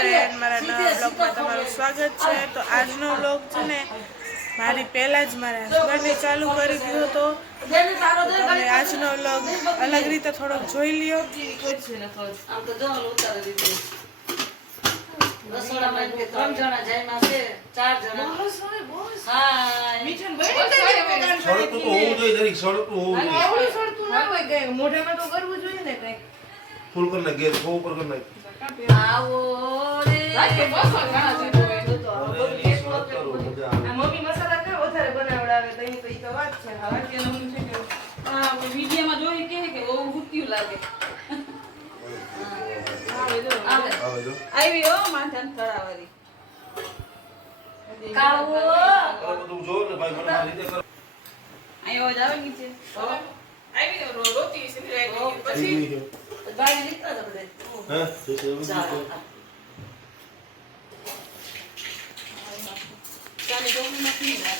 Friend, મારા નવા બ્લોગમાં તમારું સ્વાગત છે. તો આજનો બ્લોગ છે ને મારી પહેલાં જ મારા હસબન્ડે ચાલુ કરી દીધો હતો. તમે આજનો બ્લોગ અલગ રીતે થોડોક જોઈ લ્યો. મોઢામાં તો કરવું જોઈએ ને કઈ ફૂલ કર નાખ ગેસ બહુ ઉપર કર નાખ આવો રે મમ્મી મસાલા કે વધારે બનાવડાવે તો એ તો વાત છે. હવે કે નવું છે કે આ વિડિયોમાં જોઈ કે બહુ ગુત્યું લાગે. આવે જો આવી ઓ માથાન કરાવરી કાવો બધું જો ને ભાઈ મને રીતે કર આયો જાવ નીચે આવી રોટી સિંધરાઈ પછી બાય નીકળો તો બધે હા તો ચાલે તો મોકલી દે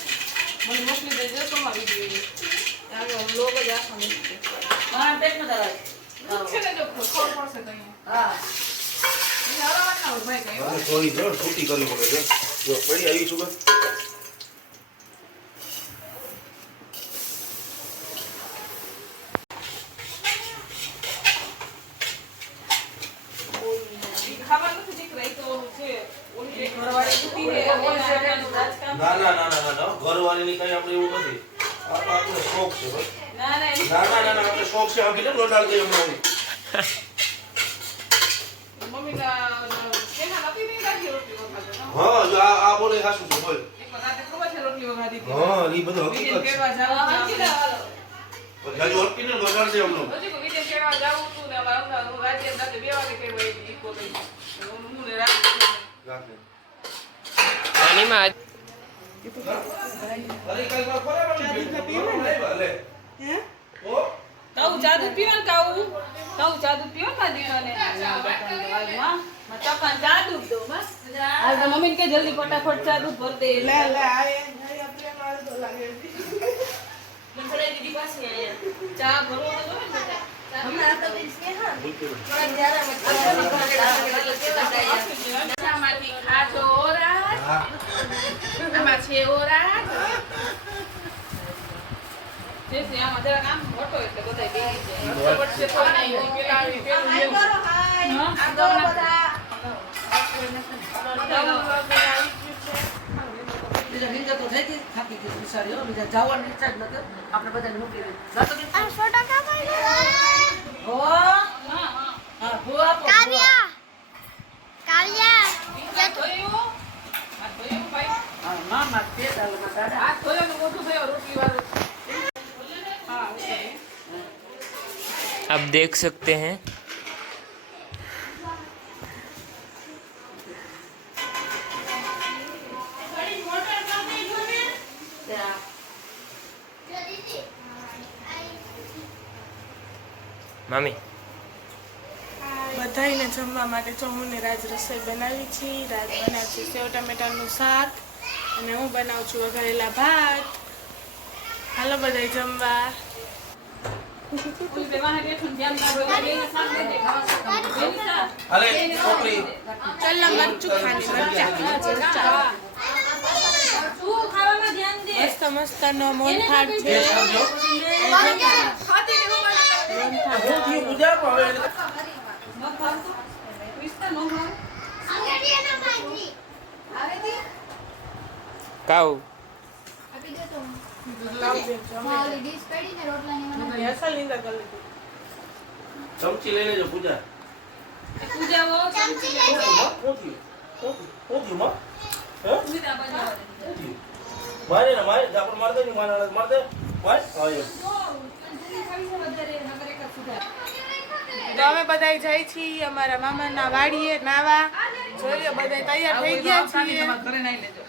મને મોકલી દેજો તો મારી વિડિયો આનો લોગ જ આખો નીકળે મારા પેટમાં દરાય છે ને જો ખોર પડશે તો હા એ હરાવના હોય ભાઈ કયો થોડી જો છૂટી કરવી પડે જો પડી આવી છું ના ઘરવાળીની કઈ આપણે એવું નથી. આપણે શોખ છે બસ. ના આપણે શોખ છે. આપણે કેટલો ડાળ દઈએ હમણાં મમ્મી ના કેના નથી નહીં રાખી રોટલી વખાતો. હા જો આ બોલે હાસુ છે બોલ. એક વખતે ખબર છે રોટલી વખાતી હતી. હા ઈ બધું હકીકત છે. કેવા જાવ જાજુ હકીને વગાડ છે હમણાં. હજી કોઈ વિદેશ કેવા જાવ તું ને મારા હું રાજ્ય દાદે 2 વાગે કેવા ઈકો થઈ. હું ને રાખે નાનીમાં અરે કઈ વાર બરાબર લે હે ઓ કાઉ જાદુ પીવન કાઉ જાદુ પીવન માં દીવાને હા મતલબ જાદુ દો બસ આ તો મમ્મી કે જલ્દી ફટાફટ જાદુ ભર દે લે લે આ આપણે માર તો લાગે મંસળાઈ દીદી પાસે આયા ચા ભરવો તો ને બેટા હમણાં તો બીજ કે હા થોડા જરા મત માંથી ખાજો ઓરા આમાં છે ઓરા જેસે આમાં જરા કામ મોટો એટલે બધાય બેહી જાય પડશે તો નહીં પેલા આવી પેલું લેવું હા આ તો બધા બીજા હિંગા તો થઈ ગઈ થાકી ગઈ બિચારી હો બીજા જવાનું ઈચ્છા જ નતો આપણે બધાને મૂકી દે જાતો કે આ ફોટો કા પાડ્યો ઓ હા ભૂવા કાવ્યા જોયું આ જોયું ભાઈ હા મામા તે દાલ મસાલા આ જોયો ને મોટું થયો રોટલી વાળો હા आप देख सकते हैं मम्मी બધાઈને જમવા માટે જો હું ને રાજ રસોઈ બનાવી છે. રાજ બનાવે છે સેવ ટમેટાનું શાક અને હું બનાવું છું વઘારેલા ભાત. હાલો બધાય જમવા. કોઈ બેવાને બેઠું ધ્યાન ના હોય બેને સામે દે ખાવા અલે છોકરી ચલ્લા મરચું ખાની મરચા તું ખાવામાં ધ્યાન દે મસ્ત મસ્તનો મોનથાળ છે. ખાતી ને હું થી પૂજા પાવે ન ખાતો વિસ્તા નો ખાવ काऊ અસલ નીંદર કરી લીધી. ચમચી લઈ લેજો પૂજા પૂજા વો ચમચી લે ઓથી માં હે પૂજા બજાવ ઓથી મારે ને મારે જાપર માર દે ને માર દે બસ આયો તો અમે બધાય જઈ છીએ અમારા મામાના વાડીએ નાવા. જોઈએ બધાય તૈયાર થઈ ગયા છીએ. ઘરે નાઈ લેજો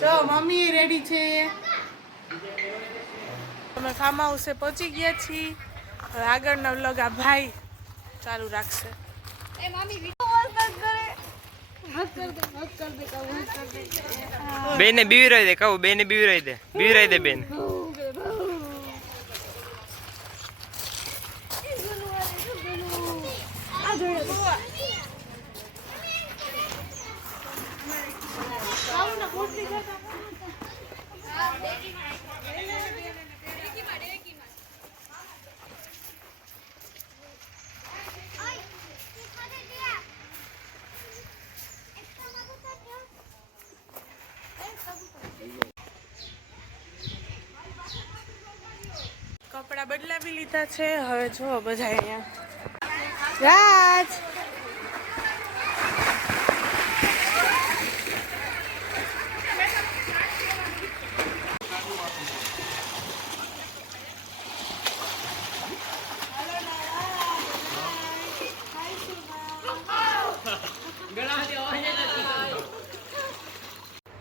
જો મમ્મી રેડી છે. અમે ફાર્મ હાઉસે પહોંચી ગયા છીએ. હવે આગળનો વ્લોગ આ ભાઈ ચાલુ રાખશે. बेने बीवी दे कहू बेने बीवी दे बेन લીધા છે. હવે જો બધા અહીંયા રાજ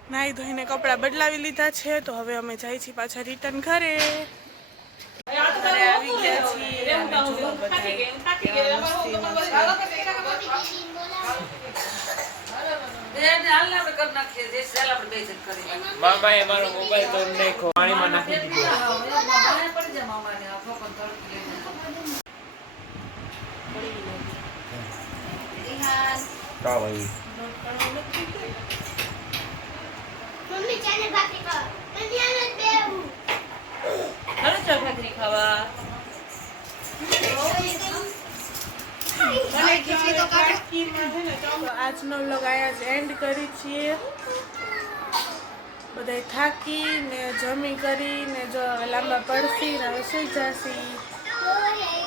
નાઈ ધોઈને કપડાં બદલાવી લીધા છે. તો હવે અમે જાય છીએ પાછા રિટર્ન ઘરે. ઘરે આવી ગયા છીએ અને જો બધાય કેવા મસ્તીમાં છે. બાબાએ મારો મોબાઈલ તોડ નાખ્યો, પાણીમાં નાખી દીધો. કા ભાઈ મમ્મી ચાલે ભાખરી ખાવા દુનિયાને બેવું હાલો ચાલ ભાખરી ખાવા. આજનો વ્લોગ અહીંયા જ એન્ડ કરી છીએ. બધા થાકી ને જમી કરીને જો લાંબા પડશી ને હવે સુઈ જશી.